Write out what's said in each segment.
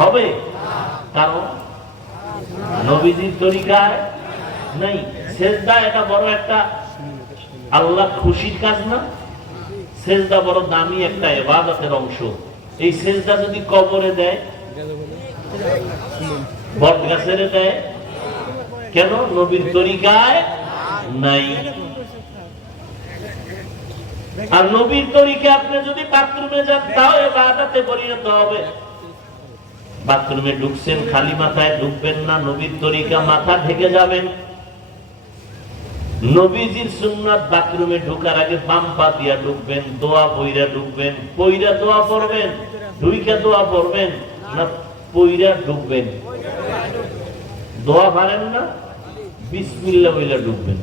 হবে, কারণ নবীজির তরিকায় নাই। সেজদা এটা বড় একটা আল্লাহ খুশির কাজ না? সেজদা বড় দামি একটা ইবাদতের অংশ। এই সেজদা যদি কবরে দেয়, বট গাছের দেয়, কেন? নবীর তরিকায় নাই। আর নবীর তরিকা আপনি যদি বাথরুমে যান, তাও ইবাদতে পরিণত হবে। বাথরুমে ঢুকছেন, খালি মাথায় ঢুকবেন না, নবীর তরিকা মাথা ঢেকে যাবেন। নবীজির সুন্নাত বাথরুমে ঢোকার আগে বাম পা দিয়া ঢুকবেন, দোয়া পইরা ঢুকবেন, পইরা দোয়া পড়বেন, ঢুইকা দোয়া পড়বেন না পইরা ঢুকবেন? দোয়া পারেন না, বিসমিল্লাহ বইলা ঢুকবেন।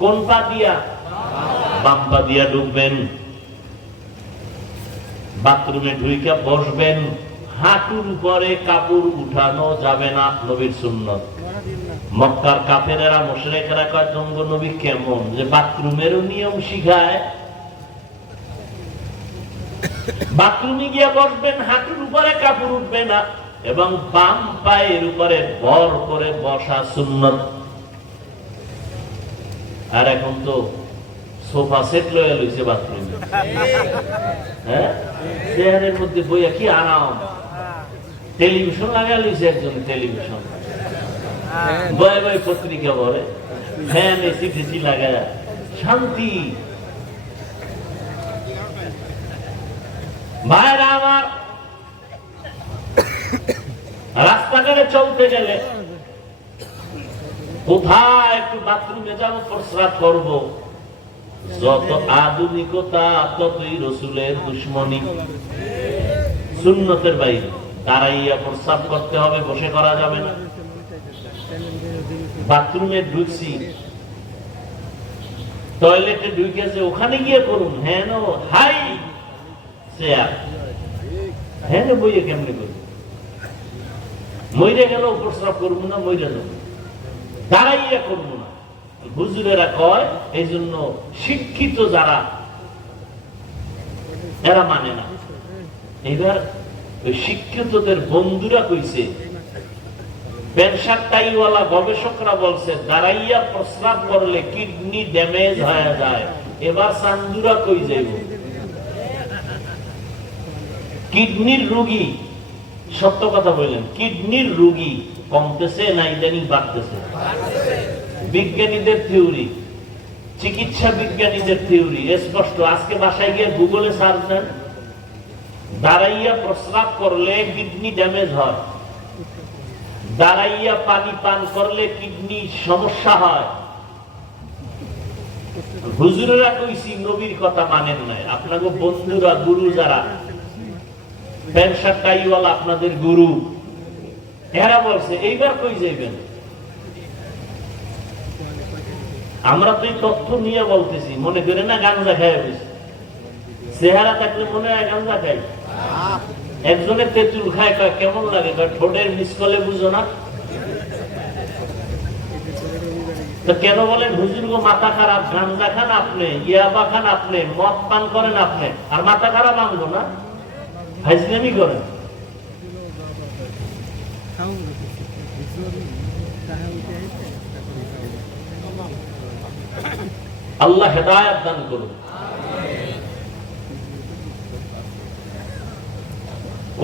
কোন পা দিয়া? বাম পা দিয়া ঢুকবেন। বাথরুমে ঢুইকা বসবেন, হাঁটুর উপরে কাপড় উঠানো যাবে না, নবীর সুন্নাত। মক্কার কাফেরেরা মুশরিকরা কয় জঙ্গ নবী কেমন যে বাথরুমেরও নিয়ম শিখায়। বাথরুমে গিয়ে বসবেন, হাঁটুর উপরে কাপড় উঠবে না এবং বাম পায়ের উপরে ভর করে বসা সুন্নাত। আর এখন তো সোফা সেট লয়ে লইছে বাথরুমে, হ্যাঁ, চেয়ারের মধ্যে বইয়া কি আরাম। টেলিভিশন লাগা লইছে একজন, টেলিভিশন বয়ে বয়ে পত্রিকা পড়ে, ফ্যান এসি ফেসি লাগায়, শান্তি। ভাইরা আমার, রাস্তাঘাটে চলতে গেলে কোথায় একটু বাথরুমে যাবো, প্রস্রাব করব, যত আধুনিকতা ততই রসুলের দুশ্মনী। সুন্নতের বাইরে দাঁড়াইয়া প্রস্রাব করতে হবে, বসে করা যাবে না। বাথরুমে ঢুকছি, টয়লেটে ঢুকেছে, ওখানে গিয়ে করুন, হ্যাঁ নো হাই চেয়ার, হ্যাঁ নো বইয়ে কেমনে করুন? মইরে গেল প্রস্রাব করবো না, মইরে যাব, দাঁড়াইয়া করবো না। হুজুরেরা কয় এই জন্য শিক্ষিত যারা এরা মানে না। এবার ওই শিক্ষিতদের বন্ধুরা কইছে, পেনশাটাইওয়ালা গবেষকরা বলছে দাঁড়াইয়া প্রস্রাব করলে কিডনি ড্যামেজ হয়ে যায়। এবার চান্দুরা কই যাইব? কিডনির রোগী, সত্য কথা বললেন, কিডনির রোগী কমতেছে না ইদানিং বাড়তেছে? বিজ্ঞানীদের থিওরি, চিকিৎসা বিজ্ঞানীদের থিওরি স্পষ্ট। আজকে বাসায় গিয়ে গুগলে সার্চ দেন, দাঁড়াইয়া প্রস্রাব করলে কিডনি ড্যামেজ হয়, দাঁড়াইয়া পানি পান করলে কিডনি সমস্যা হয়। হুজুরেরা কইছি নবীর কথা মানেন নাই। আপনাকে বন্ধুরা, গুরু যারা পেনশাটাইওয়ালা আপনাদের গুরু, এরা বলছে এইবার কই যাইবেন? আমরা তো এই তথ্য নিয়ে বলতেছি, মনে করে না গাঞ্জা খায় বসে। চেহারা থাকলে মনে হয় গাঞ্জা খাই। একজনের তেঁতুল খায়, কেমন লাগে? ঠোঁটের মিসকলে বুঝো না? তো কেন বলেন হুজুর গো মাথা খারাপ, গাঞ্জা খান আপনি, ইয়াবা খান আপনি, মদ পান করেন আপনি, আর মাথা খারাপ আনবো না? হাজলামি করেন। আল্লাহ হেদায়েত দান করুন।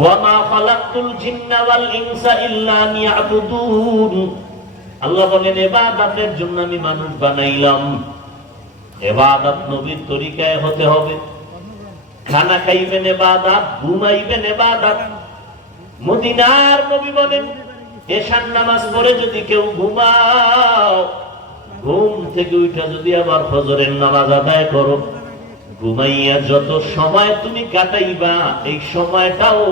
ওয়ামা খালাকতুল জিন্না ওয়াল ইনসা ইল্লা লিয়াবুদুন। আল্লাহ বলেন ইবাদতের জন্য আমি মানুষ বানাইলাম। ইবাদত নবীর তরিকায় হতে হবে। খানা খাইবেন ইবাদত, ঘুমাইবেন ইবাদত। মদিনার নবী বলেন এশার নামাজ পড়ে যদি কেউ ঘুমাও, ঘুম থেকে উঠা যদি আবার ফজরের নামাজ আদায় করো, ঘুমাইয়া যত সময় তুমি কাটাইবা এই সময়টাও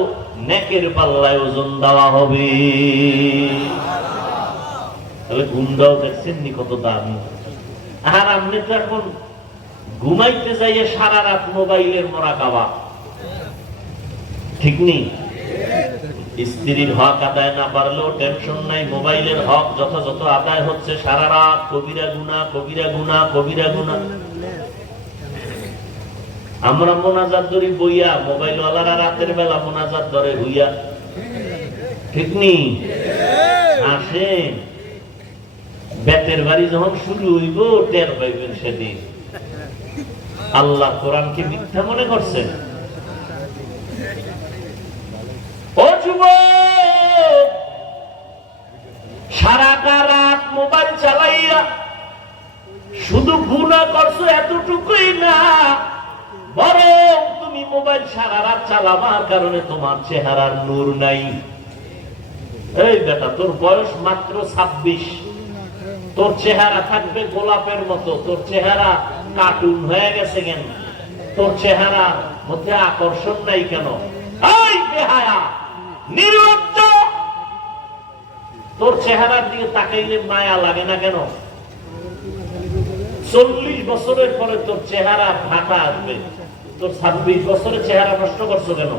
নেকের পাল্লায় ওজন দেওয়া হবে। তাহলে ঘুমটাও দেখছেন নি কত দামি। আর আপনি তো এখন ঘুমাইতে যাইয়ে সারা রাত মোবাইলের মোরাকাবা, ঠিক নেই? স্ত্রীর হক আদায় না পারলেও টেনশন নাই, মোবাইলের হক যথাযথ আদায় হচ্ছে। সারা রাত কবিরা গুনাহ, কবিরা গুনাহ, কবিরা গুনাহ। আমরা মোনাজাত ধরি বইয়া, মোবাইল ওয়ালারা রাতের বেলা মোনাজাত ধরে হইয়া। ঠিক নেই? আসেন, বেতের বাড়ি যখন শুরু হইব টের পাইবেন সেদিন। আল্লাহ কোরআনকে মিথ্যা মনে করছেন? ও যুবক, সারাটা রাত মোবাইল চালাইয়া শুধু গুনাহ করছো এতটুকুই না, বরং তুমি মোবাইল সারা রাত চালাবার কারণে তোমার চেহারার নূর নাই। এই বেটা, তোর বয়স মাত্র 26, তোর চেহারা থাকবে গোলাপের মতো, তোর চেহারা কার্টুন হয়ে গেছে কেন? তোর চেহারা মধ্যে আকর্ষণ নাই কেন? এই বেহায়া, নির্লজ্জ, তোর চেহারার দিকে তাকাইলে মায়া লাগে না কেন? 40 বছরের পরে তোর চেহারা ফাটা আসবে, তোর 26 বছরের চেহারা নষ্ট করছো কেন?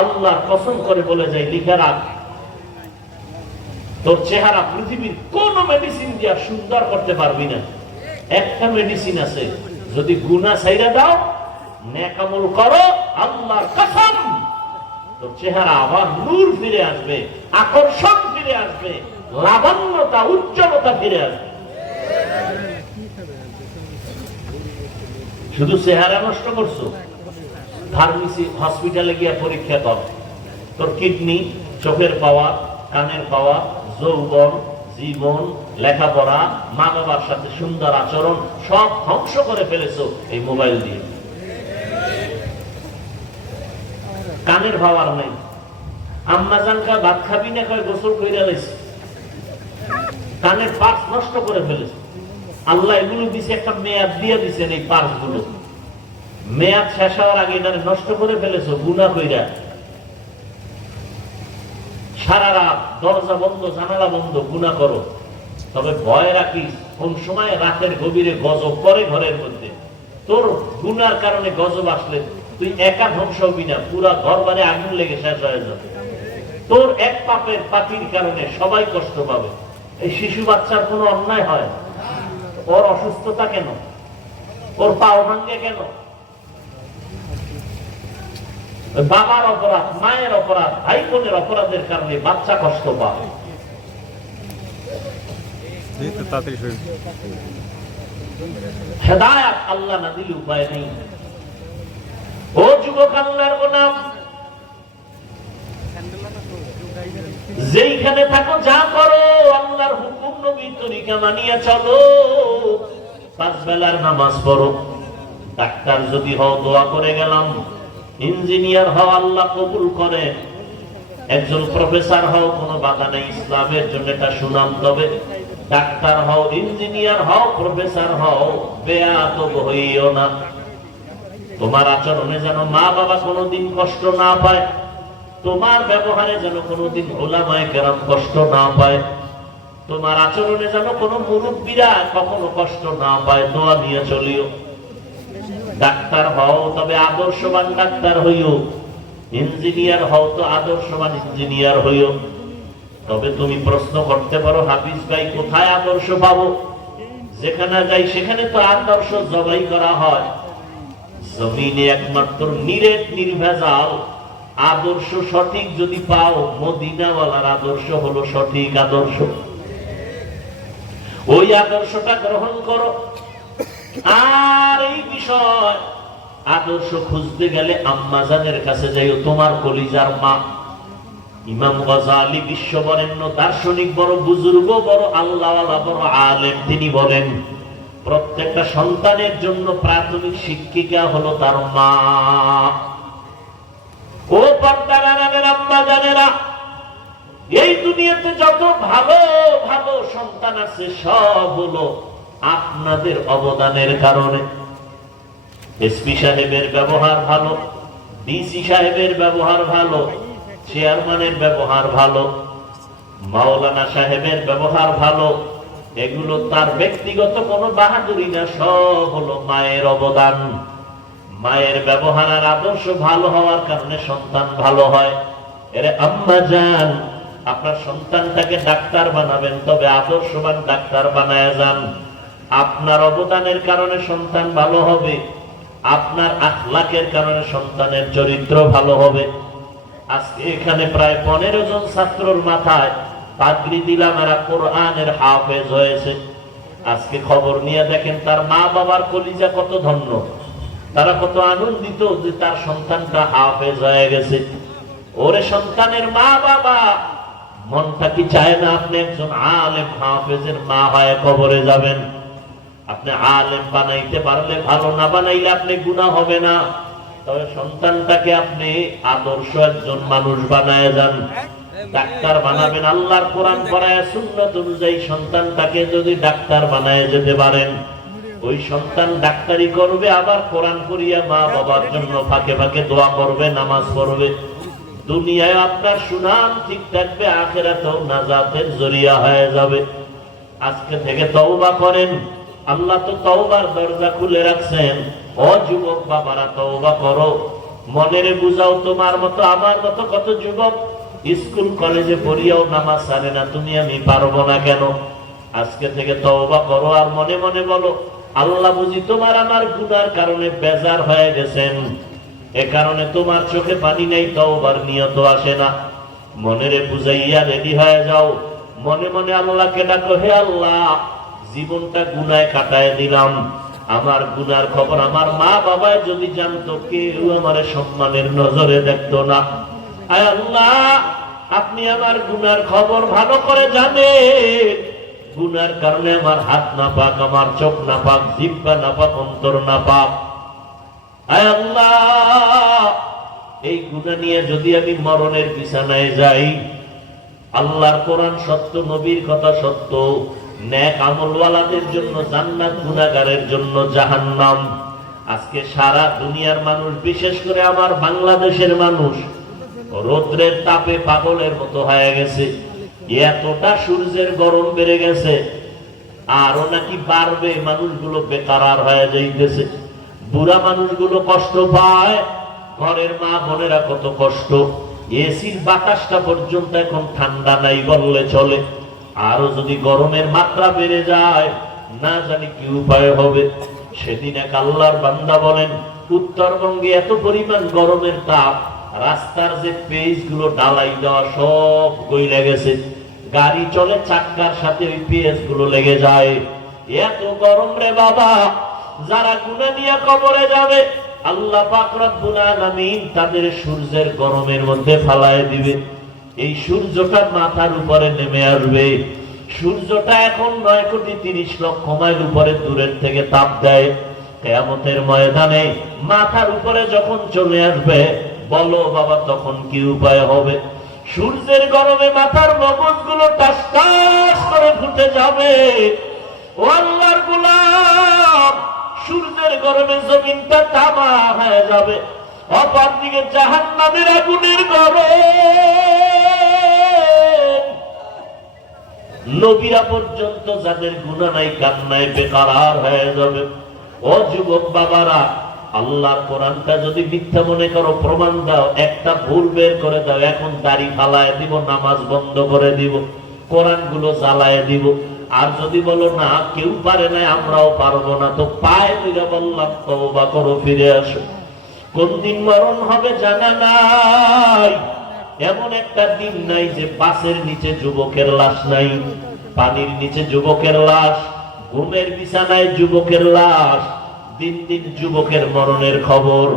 আল্লাহর কসম করে বলে যাই, লিখে রাখ, তোর চেহারা পৃথিবীর কোন মেডিসিন দিয়া সুন্দর করতে পারবি না। একটা মেডিসিন আছে, যদি গুনাহ ছাইরা দাও, নেক আমল করো, আল্লাহর কসম তোর চেহারা আবার নূর ফিরে আসবে, আকর্ষণ ফিরে আসবে, লাবণ্যতা, উজ্জ্বলতা ফিরে আসবে। শুধু চেহারা নষ্ট করছো? ফার্মেসি হসপিটালে গিয়ে পরীক্ষা কর, তোর কিডনি, চোখের পাওয়ার, কানের পাওয়ার, যৌবন, জীবন, লেখাপড়া, মা বাবার সাথে সুন্দর আচরণ সব ধ্বংস করে ফেলেছো এই মোবাইল দিয়ে। কানের পাওয়ার নেই, আম্মা জানকা ভাত খাবি না কয় গোসল কইরা লাইছে, কানের পার্স নষ্ট করে ফেলেছে। আল্লাহ এগুলো দিছে, একটা মেয়াদ দিয়ে দিছেন এই পার্স গুলো, মেয়াদ শেষ হওয়ার আগে এটারে নষ্ট করে ফেলেছো গুনাহ কইরা। সারা রাত দরজা বন্ধ, জানালা বন্ধ, গুনাহ করো। তবে ভয় রাখিস, কোন সময় রাতের গভীরে গজব পড়ে ঘরের মধ্যে, তোর গুনার কারণে গজব আসলে তুই একা ধ্বংস হবি না, পুরা ঘর বাড়ি আগুন লেগে শেষ হয়ে যাবে। তোর এক পাপের পাপির কারণে সবাই কষ্ট পাবে। এই শিশু বাচ্চার কোনো অন্যায় হয়? ওর অসুস্থতা কেন? ওর পাও ভাঙ্গে কেন? বাবার অপরাধ, মায়ের অপরাধ, ভাই বোনের অপরাধের কারণে বাচ্চা কষ্ট পায়। হেদায়েত আল্লাহ না দিলে উপায় নেই। ও যুবক, আল্লাহর গোলাম, যেইখানে থাকো যা করো আল্লাহর হুকুম নবীর তরিকা মানিয়া চলো। 5 বেলার নামাজ পড়ো। ডাক্তার যদি হও দোয়া করে গেলাম, ইঞ্জিনিয়ার হও আল্লাহ কবুল করে, একজন প্রফেসর হও কোনো বাধা নেই, ইসলামের জন্য এটা সুনাম। তবে ডাক্তার হও, ইঞ্জিনিয়ার হও, প্রফেসর হও, বেয়াদব হইও না। তোমার আচরণে যেন মা বাবা কোনোদিন কষ্ট না পায়, তোমার ব্যবহারে যেন কোনোদিন উলামায়ে কেরাম কষ্ট না পায়, তোমার আচরণে যেন কোনো মুরব্বীরা কখনো কষ্ট না পায়। দোয়া নিয়ে চলিও। ডাক্তার হও তবে আদর্শবান ডাক্তার হইও, ইঞ্জিনিয়ার হও তো আদর্শবান ইঞ্জিনিয়ার হইও। তবে তুমি প্রশ্ন করতে পারো, হাফিজ ভাই কোথায় আদর্শ পাবো? যেখানে যাই সেখানে তো আদর্শ জবাই করা হয়। জমিনে একমাত্র নিরেট নির্ভেজাল আদর্শ সঠিক যদি পাও, মদিনাওয়ালার আদর্শ হলো সঠিক আদর্শ। ওই আদর্শটা গ্রহণ করো। আর এই বিষয় আদর্শ খুঁজতে গেলে আম্মাজানের কাছে যাইও, তোমার কলিজার মা। ইমাম গাজ্জালী বিশ্ববরেণ্য দার্শনিক, বড় বুজুর্গ, বড় আল্লাহওয়ালা, বড় আলেম, তিনি বলেন প্রত্যেকটা সন্তানের জন্য প্রাথমিক শিক্ষিকা হলো তার মা। ও পর্দার আম্মা জানেরা, এই দুনিয়াতে যত ভালো ভালো সন্তান আছে সব হলো আপনাদের অবদানের কারণে। এসপি সাহেবের ব্যবহার ভালো, ডিসি সাহেবের ব্যবহার ভালো, চেয়ারম্যানের ব্যবহার ভালো, মাওলানা সাহেবের ব্যবহার ভালো, এগুলো তার ব্যক্তিগত কোনো বাহাদুরি না, সব হলো মায়ের অবদান। মায়ের ব্যবহার আর আদর্শ ভালো হওয়ার কারণে সন্তান ভালো হয়। এরে আম্মা জান, আপনার সন্তানটাকে ডাক্তার বানাবেন, তবে আদর্শবান ডাক্তার বানায় যান। আপনার অবদানের কারণে সন্তান ভালো হবে, আপনার আখলাকের কারণে সন্তানের চরিত্র ভালো হবে। আজকে এখানে প্রায় 15 জন ছাত্রর মাথায় পাগড়ি দিলাম, এরা কোরআনের হাফেজ হয়েছে। আজকে খবর নিয়ে দেখেন তার মা বাবার কলিজা কত ধন্য, তারা কত আনন্দিত যে তার সন্তানটা হাফেজ হয়ে গেছে। ওরে সন্তানের মা বাবা, মনটা কি চায় না আপনি একজন আলেম হাফেজের মা হয়ে কবরে যাবেন? আপনি আলেম বানাইতে পারলে ভালো, না বানাইলে আপনি গুনাহ হবে না। তবে সন্তানটাকে আপনি আদর্শ একজন মানুষ বানায় যান। ডাক্তার বানাবেন, আল্লাহর কোরআন পড়ায় সুন্নাত অনুযায়ী সন্তানটাকে যদি ডাক্তার বানায় যেতে পারেন, ওই সন্তান ডাক্তারি করবে, আবার কোরআন পড়িয়া মা বাবার জন্য ফাঁকে ফাঁকে দোয়া করবে, নামাজ পড়বে। দুনিয়ায় আপনার সুনাম ঠিক থাকবে, আখিরাতেও নাজাতের জরিয়া হয়ে যাবে। আজকে থেকে তওবা করেন, আল্লাহ তো তওবার দরজা খুলে রাখছেন। ও যুবক বাবারা, তওবা করো, মনেরে বুঝাও। তোমার মতো আমার মতো কত যুবক স্কুল কলেজে পড়িয়াও নামাজ ছাড়ে না, তুমি আমি পারবো না কেন? আজকে থেকে তওবা করো আর মনে মনে বলো, আল্লাহ বুঝি তোমার আমার গুনার কারণে বেজার হয়ে গেছেন, এ কারণে তোমার চোখে পানি নেই, তওবার নিয়ত আসে না। মনেরে বুঝাইয়া রেডি হয়ে যাও, মনে মনে আল্লাহকে ডাকো, হে আল্লাহ, জীবনটা গুনায় কাটায় দিলাম, আমার গুনার খবর আমার মা বাবায় যদি জানতো, কেউ আমার সম্মানের নজরে দেখতো না। আয় আল্লাহ, আপনি আমার গুনার খবর ভালো করে জানেন। গুনার কারণে আমার হাত নাপাক, আমার চোখ নাপাক, জিহ্বা নাপাক, অন্তর নাপাক। আয় আল্লাহ, এই গুনাহ নিয়ে যদি আমি মরণের বিছানায় যাই, আল্লাহর কোরআন সত্য, নবীর কথা সত্য, নেক আমলওয়ালাদের জন্য জান্নাত, গুনাহগারের জন্য জাহান্নাম। আজকে সারা দুনিয়ার মানুষ, বিশেষ করে আমার বাংলাদেশের মানুষ, রৌদ্রের তাপে পাগলের মতো হয়ে গেছে। এতটা সূর্যের গরম বেড়ে গেছে, আরো নাকি বাড়বে। মানুষগুলো বেকারার হয়ে যাইতেছে, বুড়া মানুষগুলো কষ্ট পায়, ঘরের মা বোনেরা কত কষ্ট। এসির বাতাসটা পর্যন্ত এখন ঠান্ডা নাই বললে চলে। আরো যদি গরমের মাত্রা বেড়ে যায়, না জানি কি উপায় হবে। সেদিন এক আল্লাহর বান্দা বলেন, উত্তরবঙ্গে এত পরিমাণ গরমের তাপ, রাস্তার যে পেজ গুলো ডালাই দেওয়া সব গইলে গেছে, গাড়ি চলে চাক্কার সাথে ওই পেজ গুলো লেগে যায়। এত গরম রে বাবা, যারা গুনাহ নিয়ে কবরে যাবে, আল্লাহ পাক রব্বুল আলামিন তাদের সূর্যের গরমের মধ্যে ফালায় দিবে। এই সূর্যটা মাথার উপরে নেমে আসবে। সূর্যটা এখন 9,30,00,000 মাইল উপরে দূরের থেকে তাপ দেয়। কিয়ামতের ময়দানে মাথার উপরে যখন চলে আসবে, বলো বাবা তখন কি উপায় হবে? সূর্যের গরমে মাথার মগজগুলো টাস টাস করে ফুটে যাবে। ও আল্লাহর গোলাম, সূর্যের গরমে জমিনটা তামা হয়ে যাবে। অপর দিকে জাহান্নামের আগুনের গরম, নবীরা পর্যন্ত যাদের গুনাহ নাই কান্নায় বেকারার হয়ে যাবে। ও যুবক বাবারা, আল্লাহর কোরআনটা যদি মিথ্যা মনে করো, প্রমাণ দাও, একটা ভুল বের করে দাও, এখন দাড়ি ফালায় দিব, নামাজ বন্ধ করে দিব, কোরআন গুলো জ্বালায় দিব। আর যদি বলো না কেউ পারে না, আমরাও পারবো না, তো পায়ে দিলে বললাম তওবা করো, ফিরে আসো। কোন দিন মরণ হবে জানা নাই। এমন একটা দিন নাই যে বাসের নিচে যুবকের লাশ নাই, পানির নিচে যুবকের লাশ, ঘুমের বিছানায় যুবকের লাশ। দিন দিন যুবকের মরণের খবর।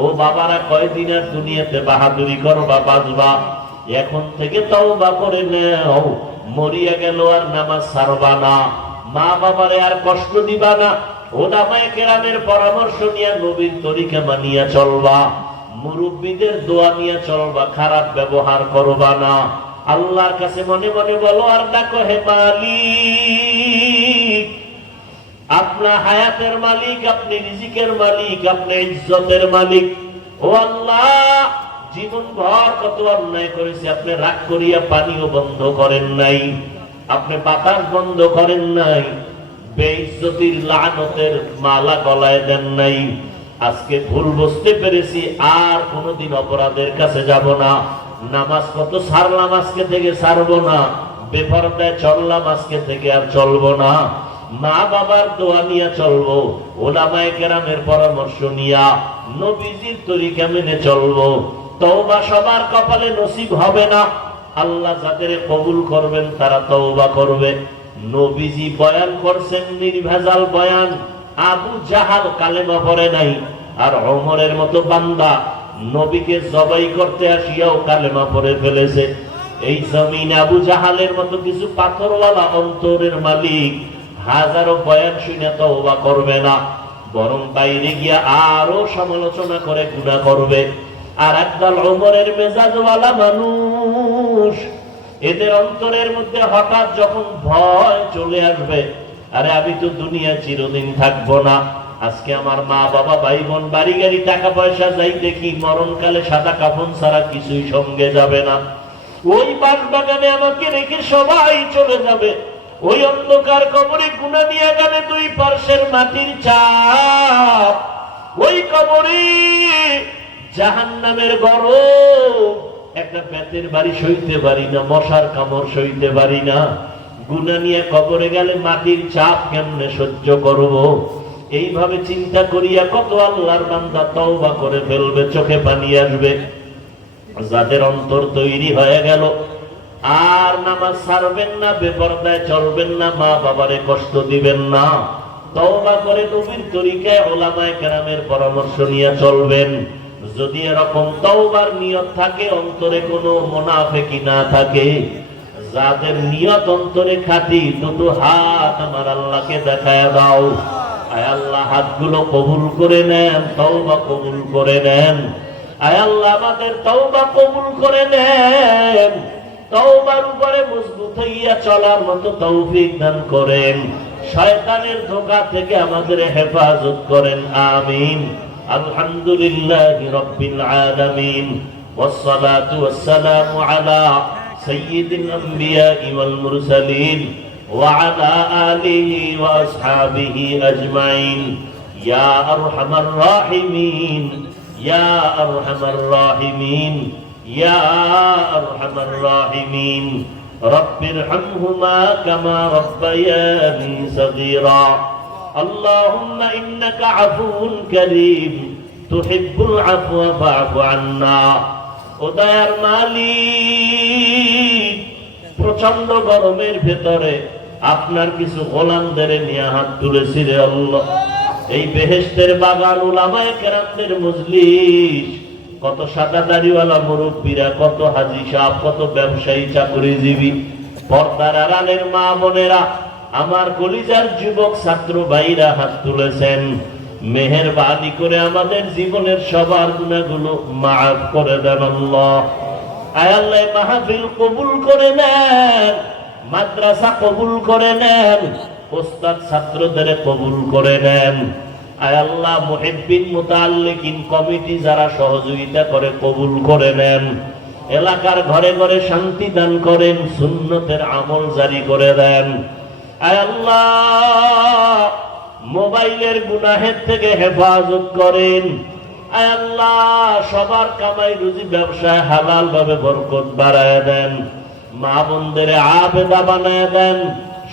ও বাবারা, কয়দিন আর দুনিয়াতে বাহাদুরি করবা, বাঁচবা? এখন থেকে তওবা করে নাও। মরিয়া গেল আর নামাজ ছাড়বা না, মা বাবারে আর কষ্ট দিবা না, ওলামায়ে কেরামের পরামর্শ নিয়ে নবীর তরিকা মানিয়া চলবা, মুরব্বীদের দোয়া নিয়ে চলবা, খারাপ ব্যবহার করবা না। আল্লাহর কাছে মনে মনে বলো আর ডাকো, হে মালিক, আপনার হায়াতের মালিক, আপনি রিজিকের মালিক, আপনি ইজ্জতের মালিক। ও আল্লাহ, জীবন ভর কত অন্যায় করেছি, আপনি রাগ করিয়া পানিও বন্ধ করেন নাই, আপনি বাতাস বন্ধ করেন নাই, বেইজ্জতির লানতের মালা গলায় দেন নাই। আজকে ভুল বুঝতে পেরেছি, আর কোনোদিন অপরাধের কাছে যাব না। নামাজ কত ছাড়লাম, আজকে থেকে ছাড়বো না। বেপরদায় চললাম, আজকে থেকে আর চলবো না। মা বাবার দোয়া নিয়ে চলবো, ওলামায়ে কেরামের পরামর্শ নিয়া নবীজির তরিকা মেনে চলবো। তওবা সবার কপালে নসিব হবে না। আল্লাহ যাদের কবুল করবেন তারা তওবা করবে। নবীজি বয়ান করছেন নির্ভেজাল বয়ান। আবু জাহাল কালেমা পড়ে নাই, আর ওমরের মতো বান্দা নবীকে জবাই করতে আসিয়াও কালেমা পড়ে ফেলেছে। এই জমিন আবু জাহালের মতো কিছু পাথরওয়ালা অন্তরের মালিক হাজারো বয়ান শুনে তওবা করবে না, বরং বাইরে গিয়া আরো সমালোচনা করে গুনাহ করবে। আর একদল ওমরের মেজাজওয়ালা মানুষ, এদের অন্তরের মধ্যে হঠাৎ যখন ভয় চলে আসবে, আরে আমি তো দুনিয়া চিরদিন থাকবো না, আজকে আমার মা বাবা ভাই বোন বাড়ি গাড়ি টাকা পয়সা যাই দেখি, মরণকালে সাদা কাফন ছাড়া কিছুই সঙ্গে যাবে না, ওই বাগানে আমাকে রেখে সবাই চলে যাবে, ওই অন্ধকার কবরে গুনাহ নিয়ে গেলে দুই পার্শ্বের মাটির চাপ, ওই কবরে জাহান্নামের গরম, একটা পেটের বাড়ি সইতে পারি না, মশার কামড় সইতে পারি না, গুনাহ নিয়ে কবরে গেলে মাটির চাপ কেমনে সহ্য করব। এইভাবে চিন্তা করিয়া কত আল্লাহর বান্দা তওবা করে ফেলবে, চোখে পানি আসবে। যাদের অন্তর তৈরি হয়ে গেল, আর নামাজ ছাড়বেন না, বেপরদায় চলবেন না, মা বাবারে কষ্ট দিবেন না, তওবা করে নবীর তরিকায় উলামায়ে কেরামের পরামর্শ নিয়ে চলবেন। যদি এরকম তওবার নিয়ত থাকে, অন্তরে কোনো মুনাফিকি না থাকে, যাদের নিয়ত অন্তরে খাঁটি, দুটো হাত আমার আল্লাহকে দেখায় দাও। আয় আল্লাহ, হাতগুলো কবুল করে নেন, তওবা কবুল করে নেন। আয় আল্লাহ, আমাদের তওবা কবুল করে নেন, তওবার উপরে মজবুত হইয়া চলার মতো তৌফিক দান করেন, শয়তানের ধোঁকা থেকে আমাদের হেফাজত করেন, আমিন। আলহামদুলিল্লাহি রাব্বিল আলামিন, ওয়াসসালাতু ওয়াসসালামু আলা সাইয়্যিদিল আমবিয়া ওয়াল মুরসালিন ওয়া আলা আলিহি ওয়া আসহাবিহি আজমাইন। ইয়া আরহামার রাহিমিন, ইয়া আরহামার রাহিমিন, ইয়া আরহামার রাহিমিন। রব্বিরহামহুমা কামা রাব্বায়ানি সগীরা। আল্লাহুম্মা ইন্নাকা আফুউন কারীম তুহিব্বুল আফওয়া ফা'ফু আন্না। ও দয়ার মালিক, প্রচন্ড গরমের ভেতরে আপনার কিছু গোলামদের নিয়ে হাত তুলেছি রে আল্লাহ। এই বেহেশতের বাগান, উলামায়ে কেরামদের মজলিস, কত সাদা দাড়িওয়ালা মুরব্বীরা, কত হাজী সাহেব, কত ব্যবসায়ী চাকরিজীবী, পর্দার আড়ালের মা বোনেরা, আমার কলিজার যুবক ছাত্র ভাইরা হাত তুলেছেন। মেহেরবানি করে আমাদের জীবনের সবার গুনাহগুলো মাফ করে দেন আল্লাহ। আয় আল্লাহ, মাহফিল কবুল করে নেন, মাদ্রাসা কবুল করে নেন, ওস্তাদ ছাত্রদের কবুল করে নেন। আয় আল্লাহ, মুহিব্বিন মুতাআল্লিকিন কমিটি যারা সহযোগিতা করে কবুল করে নেন। এলাকার ঘরে ঘরে শান্তি দান করেন, সুন্নতের আমল জারি করে দেন। আয় আল্লাহ, মোবাইলের গুনাহের থেকে হেফাজত করেন। আয় আল্লাহ, সবার কামাই রুজি ব্যবসায় হালাল ভাবে বরকত বাড়ায় দেন, মা বোনদের আবেদা বানায় দেন,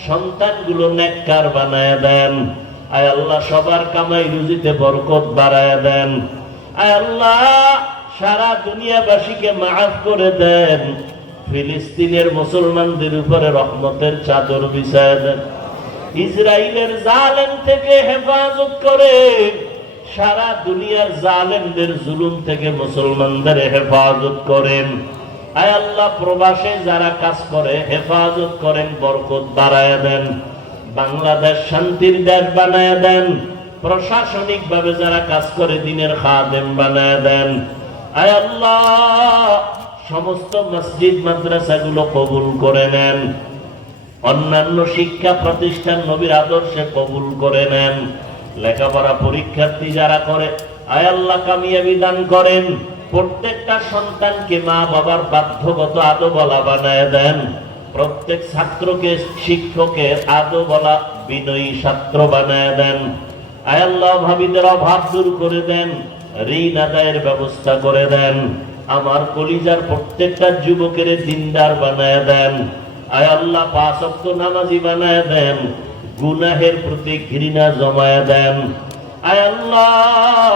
সন্তানগুলো নেককার বানায় দেন। আয় আল্লাহ, সবার কামাই রুজিতে বরকত বাড়ায় দেন। আয় আল্লাহ, সারা দুনিয়াবাসীকে মাফ করে দেন, ফিলিস্তিনের মুসলমানদের উপরে রহমতের চাদর বিছায় দেন, ইসরায়েলের জালেম থেকে হেফাজত করে, সারা দুনিয়ার জালেমদের জুলুম থেকে মুসলমানদের হেফাজত করেন। আয় আল্লাহ, প্রবাসে যারা কাজ করে হেফাজত করেন, বরকত বাড়ায় দেন, বাংলাদেশ শান্তির দেশ বানায় দেন, প্রশাসনিক ভাবে যারা কাজ করে দ্বীনের খাদেম বানায় দেন। আয় আল্লাহ, সমস্ত মসজিদ মাদ্রাসাগুলো কবুল করে নেন, অন্যান্য শিক্ষা প্রতিষ্ঠান নবীর আদর্শে কবুল করে নেন। লেখাপড়া পরীক্ষার্থী যারা করে, আয় আল্লাহ কামিয়াবি দান করেন। প্রত্যেকটা সন্তানকে মা বাবার বাধ্যগত আদবলা বানায় দেন, প্রত্যেক ছাত্রকে শিক্ষকের আদবলা বিনয়ী ছাত্র বানায় দেন। আয় আল্লাহ, ভাবিদের অভাব দূর করে দেন, ঋণ আদায়ের ব্যবস্থা করে দেন। আমার কলিজার প্রত্যেকটা যুবকের দিনদার বানায় দেন। আয় আল্লাহ, 5 ওয়াক্ত নামাজি বানায় দেন, গুনাহের প্রতি ঘৃণা জমায় দেন। আয় আল্লাহ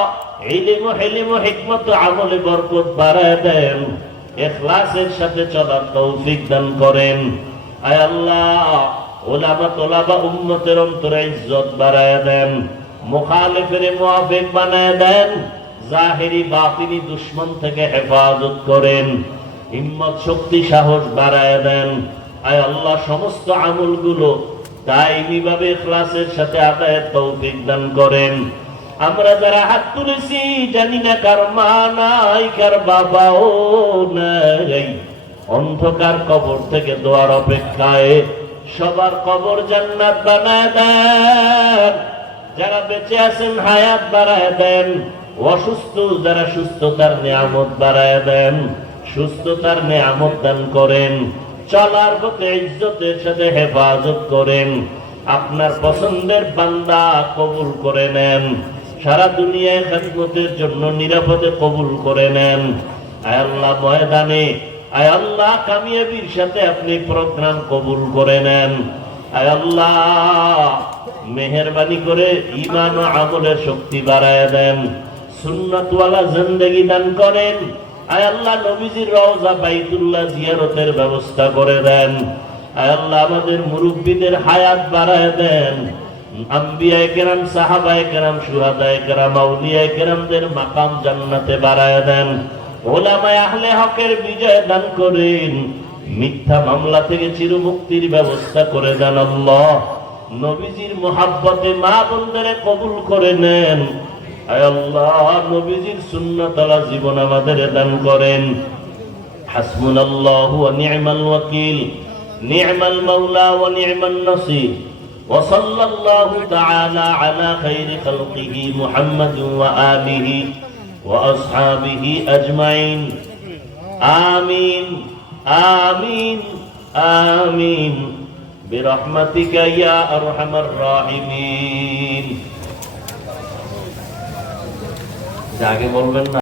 ইলম ও হিলম ও হিকমত ও আমলে বরকত বাড়ায় দেন, ইখলাসের সাথে চলার তৌফিক দান করেন। আয় আল্লাহ উলামা তোলাবা উম্মতের অন্তরে ইজ্জত বাড়ায় দেন, মুখালিফের মুআফিক বানায় দেন, জাহিরি বাতিনি দুশমন থেকে হেফাজত করেন, হিম্মত শক্তি সাহস বাড়ায় দেন। আয় আল্লাহ সমস্ত আমলগুলো দায়মি ভাবে ইখলাসের সাথে আদায়ের তৌফিক দান করেন। আমরা যারা হাত তুলেছি জানি না কার মা নাই, কার বাবাও নাই, অন্ধকার কবর থেকে দোয়ার অপেক্ষায়, সবার কবর জান্নাত বানায় দেন। যারা বেঁচে আছেন হায়াত বাড়ায় দেন, অসুস্থ যারা সুস্থতার নিয়ামত বাড়ায় দেন, সুস্থতার নিয়ামত দান করেন, চলার পথে ইজ্জতের সাথে হেফাজত করেন। আপনার পছন্দের বান্দা কবুল করে নেন, সারা দুনিয়ায় খিদমতের জন্য নিরাপদে কবুল করে নেন। আয় আল্লাহ ময়দানে, আয় আল্লাহ কামিয়াবির সাথে আপনি প্রোগ্রাম কবুল করে নেন। আয় আল্লাহ মেহেরবানি করে ঈমান ও আমলের শক্তি বাড়ায় দেন, সুন্নাতওয়ালা জিন্দেগি দান করেন। আয় আল্লাহ নবীজির রওজা বাইতুল্লাহ জিয়ারতের ব্যবস্থা করে দেন। আয় আল্লাহ আমাদের মুরব্বীদের হায়াত বাড়ায় দেন, আম্বিয়ায়ে কেরাম, সাহাবায়ে কেরাম, শুহাদায়ে কেরাম, আউলিয়ায়ে কেরামদের মাকাম জান্নাতে বাড়ায় দেন। উলামায়ে আহলে হকের বিজয় দান করেন, মিথ্যা মামলা থেকে চিরমুক্তির ব্যবস্থা করে দেন। আল্লাহ নবীজির মুহাব্বতে মা বোনদের কবুল করে নেন। আয় আল্লাহ নবীজির সুন্নাতওয়ালা জীবন আমাদের দান করেন। হাসবুনাল্লাহু ওয়া নি'মাল ওয়াকিল, নি'মাল মাওলা ওয়া নি'মান নাসির। ওয়া সাল্লাল্লাহু তাআলা আলা খাইরি খালকিহি মুহাম্মাদিন ওয়া আলিহি ওয়া আসহাবিহি আজমাইন। আমিন আমিন আমিন বিরহমাতিকা ইয়া আরহামার রাহিমিন। আগে বলবেন না।